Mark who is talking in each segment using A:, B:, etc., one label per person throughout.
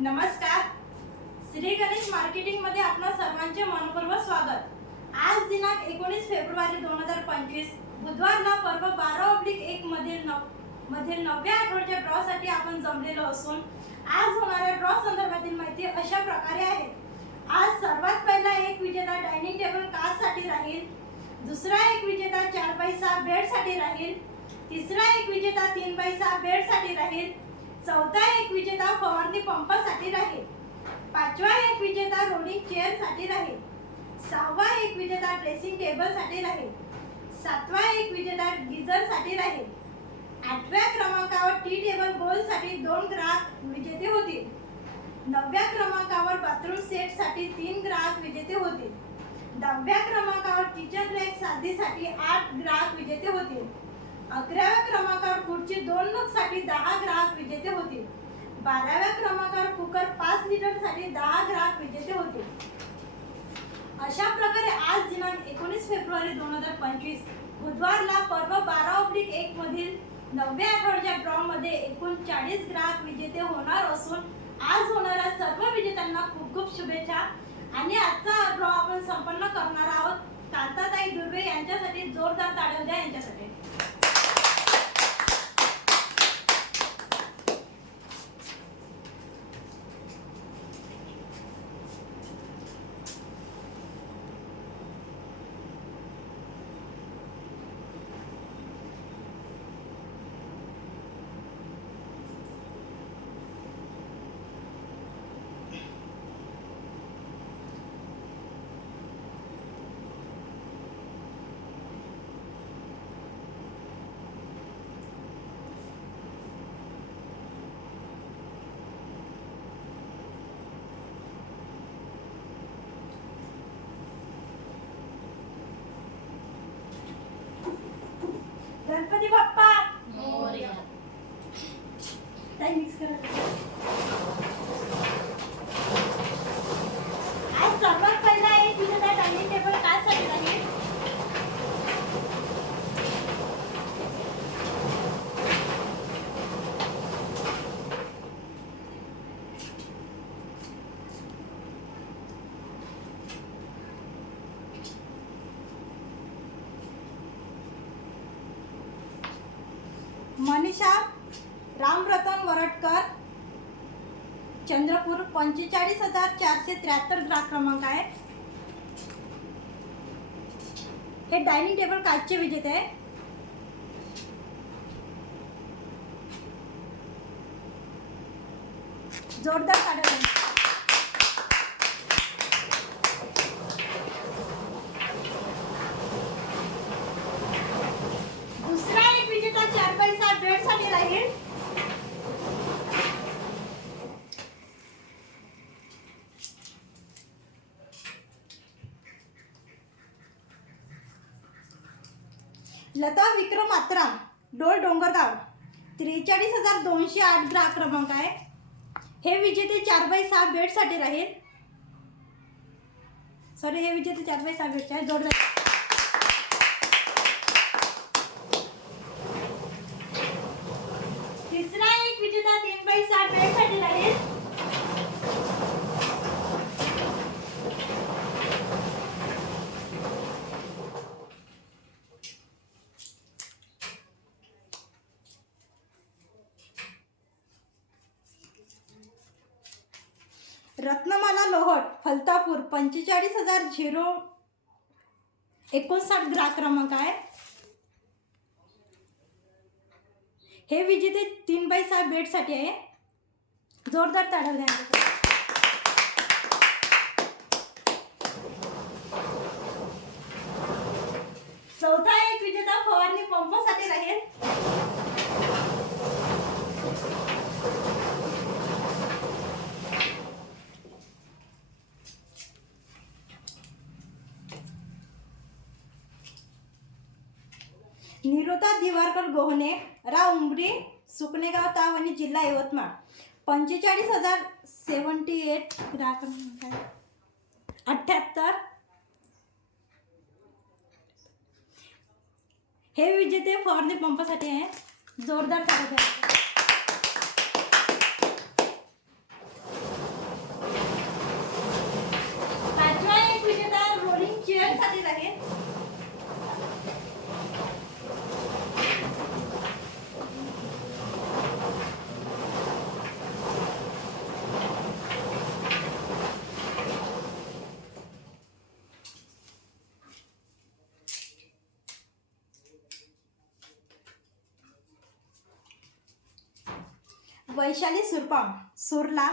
A: नमस्कार. श्री गणेश मार्केटिंगमध्ये आपणा सर्वांचे मनपूर्वक स्वागत. आज दिनांक एकोणीस फेब्रुवारी दोन हजार पंचवीस. बुधवारला पर्व बारा ऑब्लिक एक मधील नव मधील नवव्या आठवड्याच्या ड्रॉ साठी आपण जमलेलो असून आज होणाऱ्या ड्रॉ संदर्भातील माहिती अशा प्रकारे आहे. आज सर्वात पहिला एक विजेता डायनिंग टेबल काचसाठी राहील. दुसरा एक विजेता चार बाय सहा बेडसाठी राहील. तिसरा एक विजेता तीन बाय सहा बेडसाठी राहील. चौथा एक विजेता फवारणी पंपासाठी राहील. पाचवा एक विजेता रोलिंग चेअरसाठी राहील. सहावा एक विजेता ड्रेसिंग टेबलसाठी राहील. सातवा एक विजेता गिझरसाठी राहील. आठव्या क्रमांकावर टी टेबल गोलसाठी दोन ग्राहक विजेते होतील. नवव्या क्रमांकावर बाथरूम सेटसाठी तीन ग्राहक विजेते होतील. दहाव्या क्रमांकावर किचन रॅक साधीसाठी आठ ग्राहक विजेते होतील. अकराव्या क्रमांकावर पुढची दोन नगसाठी दहा ग्राहक विजेते होतील. बाराव्या क्रमांकावर कुकर पाच लिटरसाठी दहा ग्राहक विजेते होतील. अशा प्रकारे आज दिनांक एकोणीस फेब्रुवारी दोन हजार पंचवीस बुधवारला पर्व बारा ऑब्लिक एक मधील नवव्या आठवड्याच्या ड्रॉ मध्ये एकूण चाळीस ग्राहक विजेते होणार असून आज होणाऱ्या सर्व विजेत्यांना खूप खूप शुभेच्छा. आणि आजचा ड्रॉ आपण संपन्न करणार आहोत. कांताताई दुर्वे यांच्यासाठी जोरदार ताळ्या द्या यांच्यासाठी गणपती बाप्पा ताई मिक्स करा आज सर्वात पहिला एक विजेता डायनिंग टेबल काय साठी राहील मनीषा रामरतन वरटकर चंद्रपूर पंचेचाळीस हजार चारशे त्र्याहत्तर ग्राहक क्रमांक आहे. हे डायनिंग टेबल काचचे विजेते आहे. जोरदार काढा दुसरा एक विजेता चार बाय सहा बेडसाठी राहील क्षेत्र विक्रम डोळ डोंगरगाव त्रेचाळीस हजार दोनशे आठ ग्राहक क्रमांक आहे. हे विजेते चार बाय सहा बेडसाठी राहील. सॉरी हे विजेते चार बाय सहा बेडचे आहे जोरदार तिसरा एक विजेता तीन बाय सहा बेडसाठी राहील रत्नमाला लोहट फलतापूर पंचेचाळीस हजार झिरो एकोणसाठ ग्राहक क्रमांक आहे. हे विजेते तीन बाय सहा बेडसाठी आहे. जोरदार ताडव द्या चौथा एक विजेता फवारणी पंपासाठी राहील निरोता दिवारकर गोहणे राव उंबरी सुकणेगाव ताव आणि जिल्हा यवतमाळ. पंचेचाळीस हजार सेवन्टी एट ग्राहक अठ्ठ्याहत्तर. हे विजेते फवारणी पंपासाठी आहे. जोरदार तारा द्या साठी राहील वैशाली सुरपाम. सुरला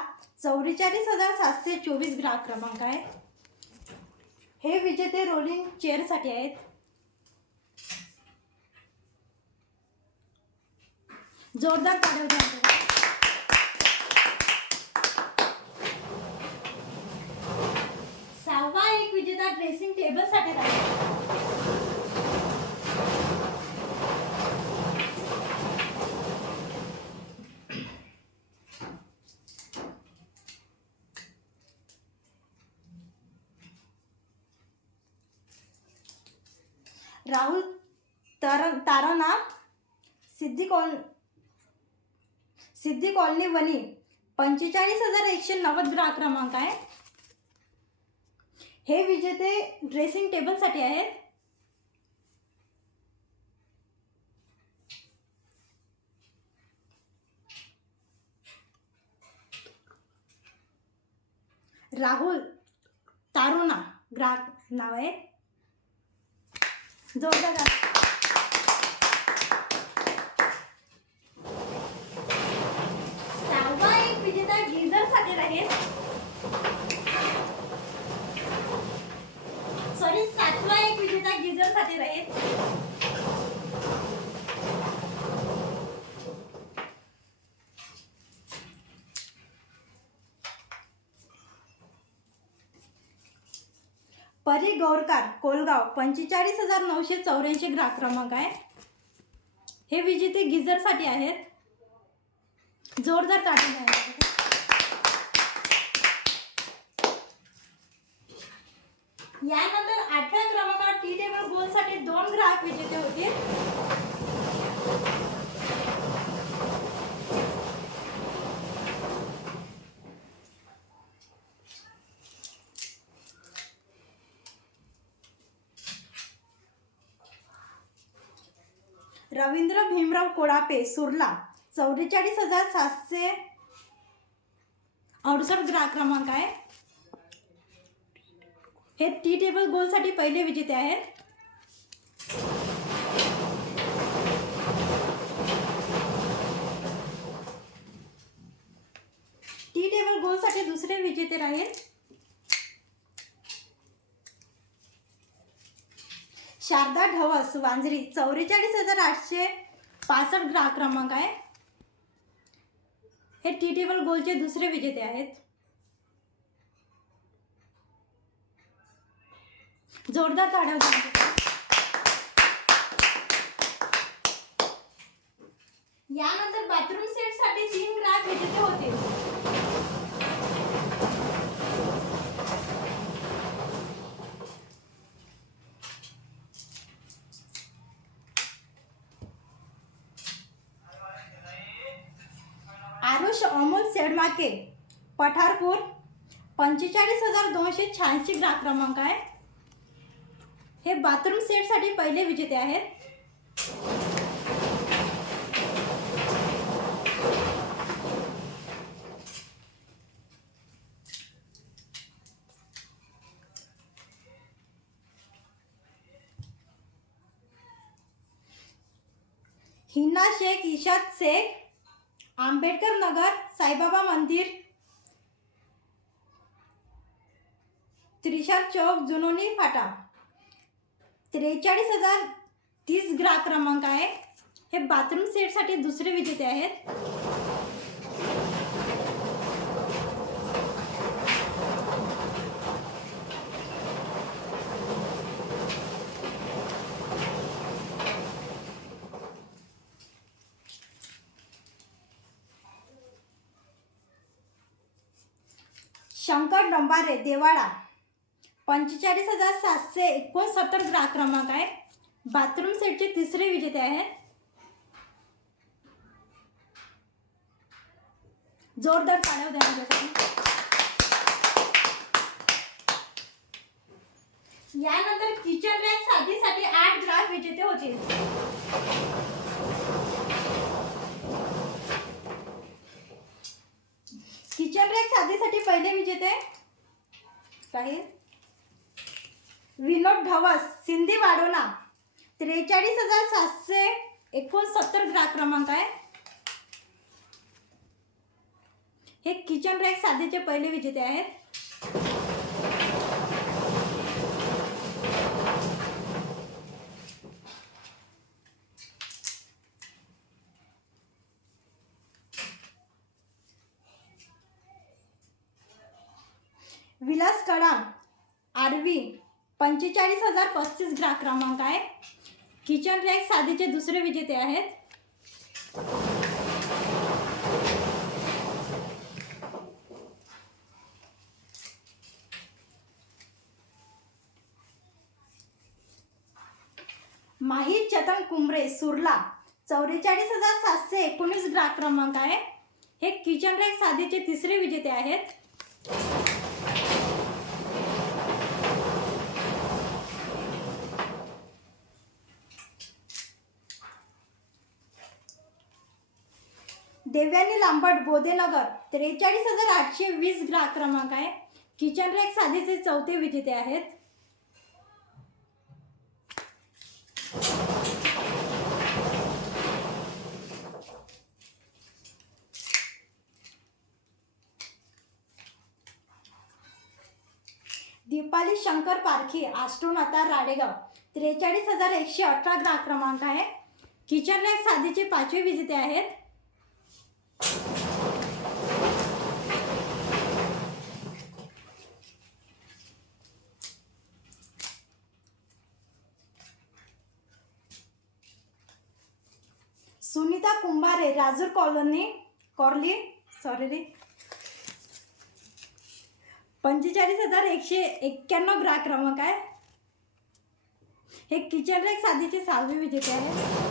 A: चौवेचाळीस हजार सातशे चोवीस ग्राहक क्रमांक आहे. हे विजेते रोलिंग चेअरसाठी आहेत. जोरदार ताळ्या द्या आमच्यासाठी. सहावा एक विजेता ड्रेसिंग टेबलसाठी राहील राहुल तर ताराना सिद्धी कॉल सिद्धी कॉलनी वनी पंचेचाळीस हजार एकशे नव्वद ग्राहक क्रमांक आहे. हे विजेते ड्रेसिंग टेबलसाठी आहेत. राहुल तारुणा ग्राहक नाव आहे. जोरदार टाळ्या. सहावा एक विजेता गिझरसाठी सॉरी सातवा एक विजेता गिझर खाते राहील परी गौरकार कोलगाव पंचेचाळीस हजार नऊशे चौऱ्याऐंशी ग्राहक क्रमांक आहे. हे विजेते गिझरसाठी आहेत. जोरदार ताटी यानंतर आठव्या क्रमांकावर टी टेबल गोलसाठी दोन ग्राहक विजेते होतील रवींद्र भीमराव कोडापे सुरला चौवेचाळीस हजार सातशे अडुसष्ट ग्राहक क्रमांक आहे. हे टी टेबल गोलसाठी पहिले विजेते आहेत. टी टेबल गोलसाठी दुसरे विजेते राहील. शारदा ढवस वांजरी चौवेचाळीस हजार आठशे पासष्ट ग्राहक क्रमांक आहे. हे टी टेबल गोलचे दुसरे विजेते आहेत. जोरदार काढा यानंतर बाथरूम सेटसाठी तीन ग्राहक विजेते होतील आरुष अमोल सेडमाके पठारपूर पंचेचाळीस हजार दोनशे शहाऐंशी ग्राहक क्रमांक आहे. हे बाथरूम सेटसाठी पहिले विजेते आहेत. हिना शेख इशाद शेख आंबेडकर नगर साईबाबा मंदिर त्रिशार चौक जुनोनी फाटा. त्रेचाळीस हजार तीस ग्राहक क्रमांक आहे. हे बाथरूम सेटसाठी दुसरे विजेते आहेत. शंकर डंबारे देवाळा पंचेचाळीस हजार सातशे एकोणसत्तर ग्राहक क्रमांक आहे. बाथरूम सेटचे तिसरे विजेते आहेत जोरदार ताळ्या द्या माझ्यासाठी. यानंतर किचन रॅक साधीसाठी आठ ग्राहक विजेते होतील किचन रॅक साधीसाठी पहिले विजेते. काही? विनोद ढवस सिंधी वाडोला. त्रेचाळीस हजार सातशे एकोणसत्तर ग्राहक क्रमांक आहे. हे किचन रॅक साधेचे पहिले विजेते आहेत. विलास कडाम आरवी पंचेचाळीस हजार पस्तीस ग्राहक क्रमांक आहे. किचन रॅक साधीचे दुसरे विजेते आहेत. माही चतन कुंबरे सुरला चौवेचाळीस हजार सातशे एकोणीस ग्राहक क्रमांक आहे. हे किचन रॅक साधीचे तिसरे विजेते आहेत. देव्यानी लांबट बोधेनगर त्रेचाळीस हजार आठशे वीस ग्राहक क्रमांक आहे. किचन रॅक साधीचे चौथे विजेते आहेत. दीपाली शंकर पारखी आष्टोनाता राडेगाव त्रेचाळीस हजार एकशे अठरा ग्राहक क्रमांक आहे. किचन रॅक साधीचे पाचवे विजेते आहेत. सुनीता कुंभारे राजूर कॉलनी कॉर्ली सॉरी रे. पंचेचाळीस हजार एकशे एक्क्याण्णव ग्राहक क्रमांक आहे. हे किचन रॅक साधीचे सहावे विजेते आहे.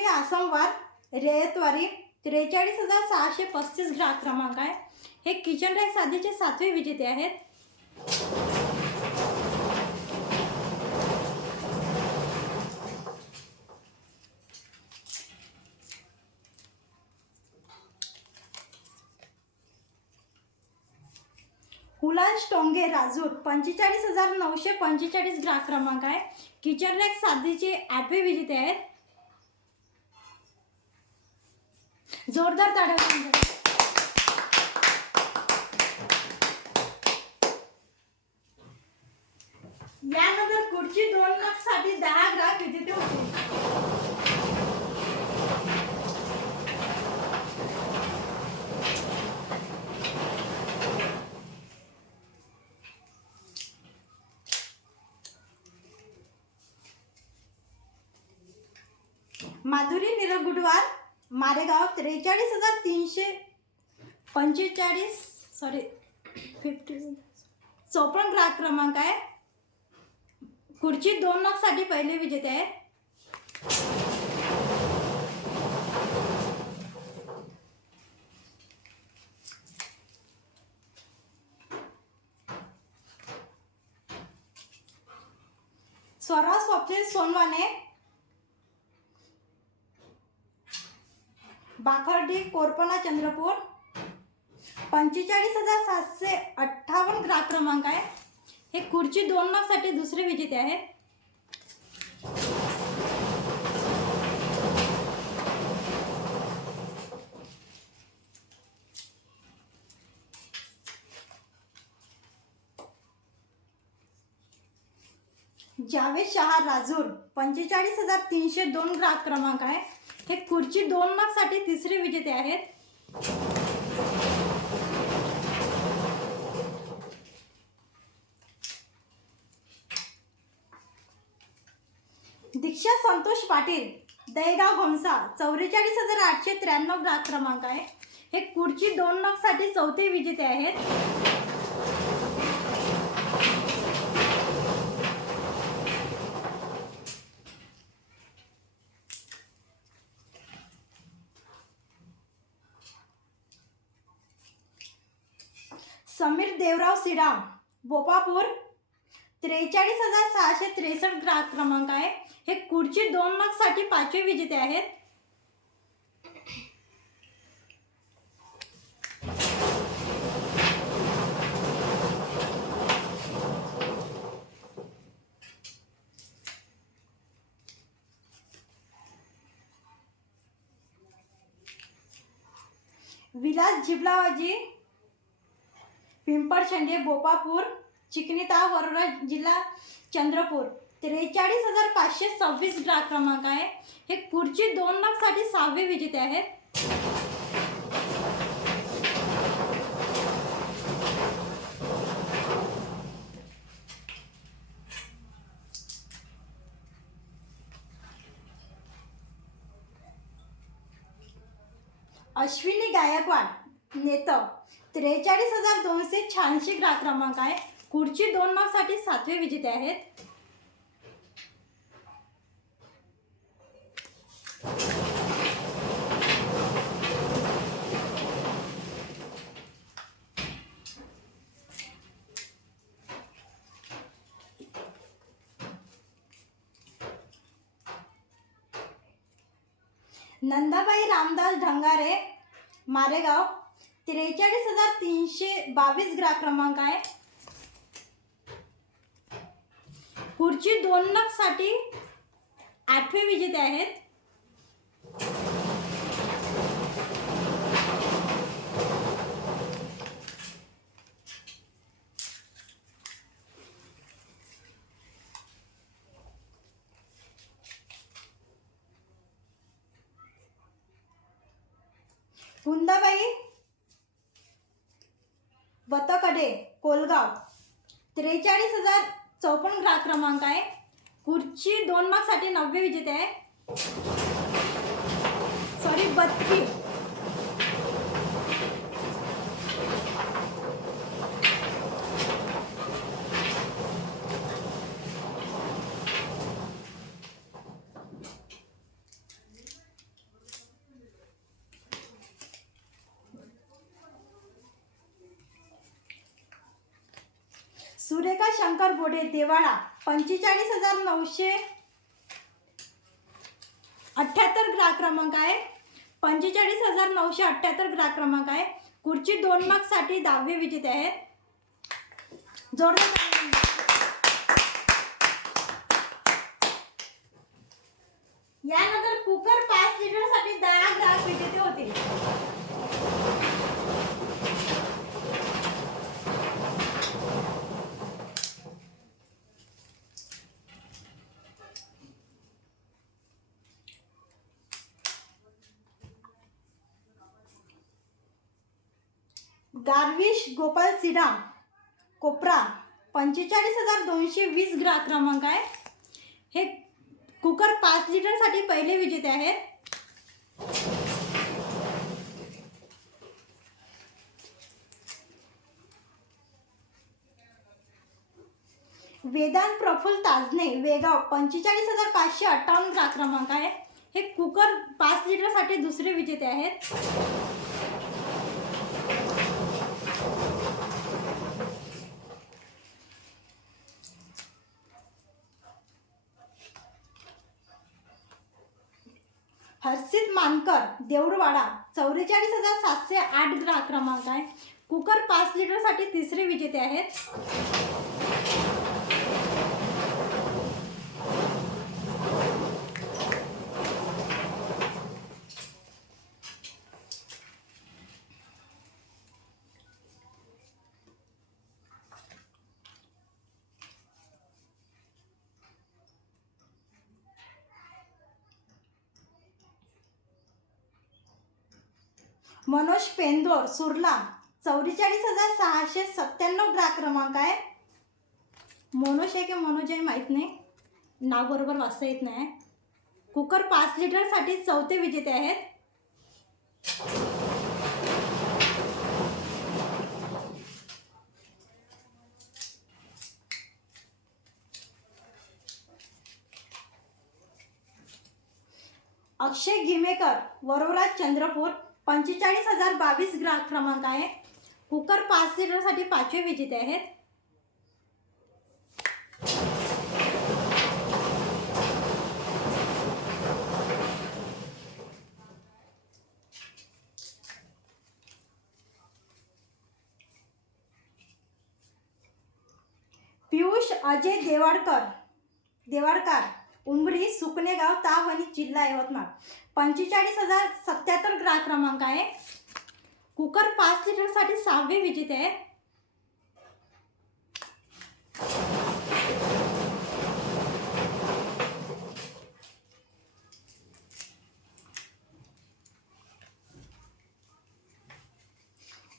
A: लक्ष्मी आसामवार रेयतवारी त्रेचाळीस हजार सहाशे पस्तीस ग्राहक क्रमांक आहे. हे किचन रॅक साधीचे सातवे विजेते आहेत. हुलांश टोंगे राजूर पंचेचाळीस हजार नऊशे पंचेचाळीस ग्राहक क्रमांक आहे. किचन रॅक साधीचे आठवे विजेते आहेत. जोरदार ताड्या यानंतर पुढची दोन लाखसाठी दहा ग्राहक विजेते होते. माधुरी निरगुडवार मारेगाव त्रेचाळीस हजार तीनशे पंचेचाळीस सॉरी फिफ्टी चौपन्न ग्राहक क्रमांक आहे. खुर्ची दोन लाखसाठी पहिले विजेते आहेत स्वरा स्वप्नील सोनवाने बाखर्डी कोरपणा चंद्रपूर. पंचेचाळीस हजार सातशे अठ्ठावन्न ग्राहक क्रमांक आहे. हे खुर्ची दोन लाखसाठी दुसरे विजेते आहे. जावेद शहा राजूर पंचेचाळीस हजार तीनशे दोन ग्राहक क्रमांक आहे. हे खुर्ची दोन लाखसाठी तिसरे विजेते आहेत. दीक्षा संतोष पाटील दहेगाव घोणसा चौवेचाळीस हजार आठशे त्र्याण्णव क्रमांक आहे. हे खुर्ची दोन नगसाठी चौथे विजेते आहेत. समीर देवराव सिराम बोपापूर. त्रेचाळीस हजार सहाशे त्रेसष्ट ग्राहक क्रमांक आहे. हे खुर्ची दोन मार्क्ससाठी पाचवे विजेते आहेत. विलास जिबलावाजी पिंपळशेंडे बोपापूर चिकनिता वरोरा जिल्हा चंद्रपूर. त्रेचाळीस हजार पाचशे सव्वीस ग्राहक क्रमांक आहे. हे खुर्ची दोन लाखसाठी सहावे विजेते आहेत. अश्विनी गायकवाड नेतं त्रेचाळीस हजार दोनशे शहाऐंशी ग्राहक क्रमांक आहे. खुर्ची दोन मार्कसाठी सातवे विजेते आहेत. नंदाबाई रामदास ढंगारे मारेगाव. त्रेचाळीस हजार तीनशे बावीस ग्रा क्रमांक आहे. खुर्ची दोन साठी आठवे विजेते आहेत. बतकडे कोलगाव. त्रेचाळीस हजार चौपन्न ग्राहक क्रमांक आहे. खुर्ची दोन मार्क्ससाठी नववे विजेते आहे. सॉरी बत्तीस सुरेखा शंकर बोडे देवाळा पंचेचाळीस हजार नऊशे अठ्ठ्याहत्तर ग्राहक क्रमांक आहे. पंचेचाळीस हजार नऊशे अठ्ठ्याहत्तर ग्राहक क्रमांक आहे. खुर्ची दोन मार्कसाठी दहावे विजेते आहेत. जोरदार यानंतर कुकर पाच लिटरसाठी दहा ग्राहक विजेते होतील गार्विश गोपाल सिडाम कोपरा पंचेचाळीस हजार दोनशे वीस ग्राहक क्रमांक आहे. हे कुकर पाच लिटरसाठी पहिले विजेते आहेत. वेदांत प्रफुल्ल ताजने वेगाव पंचेचाळीस हजार पाचशे अठ्ठावन्न ग्राहक क्रमांक आहे. हे कुकर पाच लिटरसाठी दुसरे विजेते आहेत. देऊरवाडा चौवेचाळीस हजार सातशे आठ ग्राहक क्रमांक आहे. कुकर पाच लिटरसाठी तिसरे विजेते आहेत. मनोज पेंदोर सुरला. चौवेचाळीस हजार सहाशे सत्त्याण्णव ग्राहक क्रमांक आहे. मनोज आहे की मनोज आहे माहीत नाही. नाव बरोबर वाचता येत नाही. कुकर पाच लिटरसाठी चौथे विजेते आहेत. अक्षय गिमेकर वरोरा चंद्रपूर. पंचेचाळीस हजार बावीस ग्राहक क्रमांक आहे. कुकर पाच लिटरसाठी पाचवे विजेते आहेत. पियुष अजय देवाडकर देवाडकर उमरी सुकणेगाव आणि जिल्हा यवतमाळ. पंचेचाळीस हजार सत्याहत्तर ग्राहक क्रमांक आहे. कुकर पाच लिटरसाठी सहावे विजेते आहेत.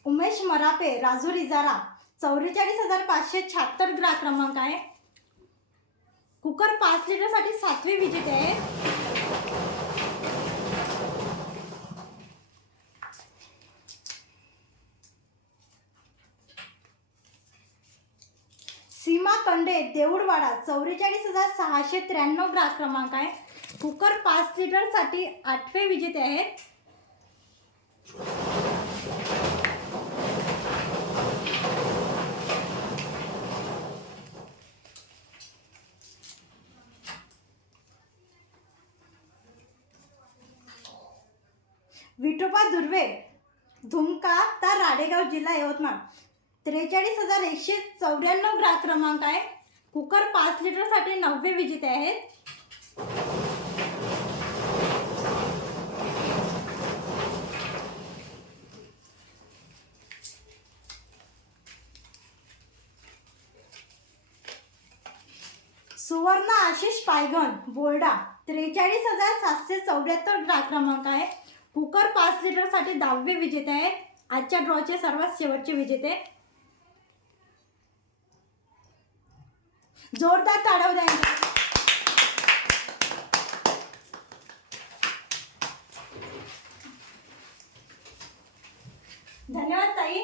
A: उमेश मरापे राजूर इजारा चौवेचाळीस हजार पाचशे शहात्तर ग्राहक क्रमांक आहे. कुकर पाच लिटरसाठी सातवी विजेते आहे सीमा देऊळवाडा चौवेचाळीस हजार सहाशे त्र्याण्णव ग्राहक क्रमांक आहे. कुकर पाच लिटरसाठी आठवे विजेते आहेत. विठोबा धुर्वे धुमका तर राडेगाव जिल्हा यवतमाळ. त्रेचाळीस हजार एकशे चौऱ्याण्णव ग्राहक क्रमांक आहे. कुकर पाच लिटरसाठी नववे विजेते आहेत. सुवर्ण आशिष पायगन बोर्डा त्रेचाळीस हजार सातशे चौऱ्याहत्तर ग्राहक क्रमांक आहे. कुकर पाच लिटरसाठी दहावे विजेते आहेत. आजच्या ड्रॉचे सर्वात शेवटचे विजेते जोरदार ताडव द्या. धन्यवाद ताई.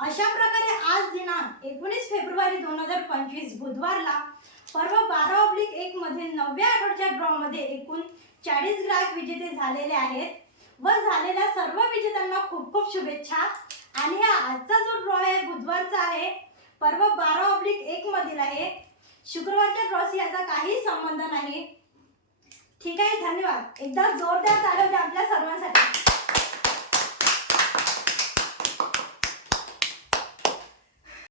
A: अशा प्रकारे आज दिनांक एकोणीस फेब्रुवारी दोन हजार पंचवीस बुधवारला पर्व बारा ऑब्लिक एक मध्ये नवव्या आठवड्याच्या ड्रॉ मध्ये एकूण चाळीस ग्राहक विजेते झालेले आहेत व झालेल्या सर्व विजेत्यांना खूप खूप शुभेच्छा. आणि हा आजचा जो ड्रॉ आहे बुधवारचा आहे पर्व बारा ऑब्लिक एक मधील आहे. शुक्रवारच्या क्रॉस याचा काही संबंध नाही. ठीक आहे धन्यवाद. एकदा जोरदार चालवते आपल्या सर्वांसाठी.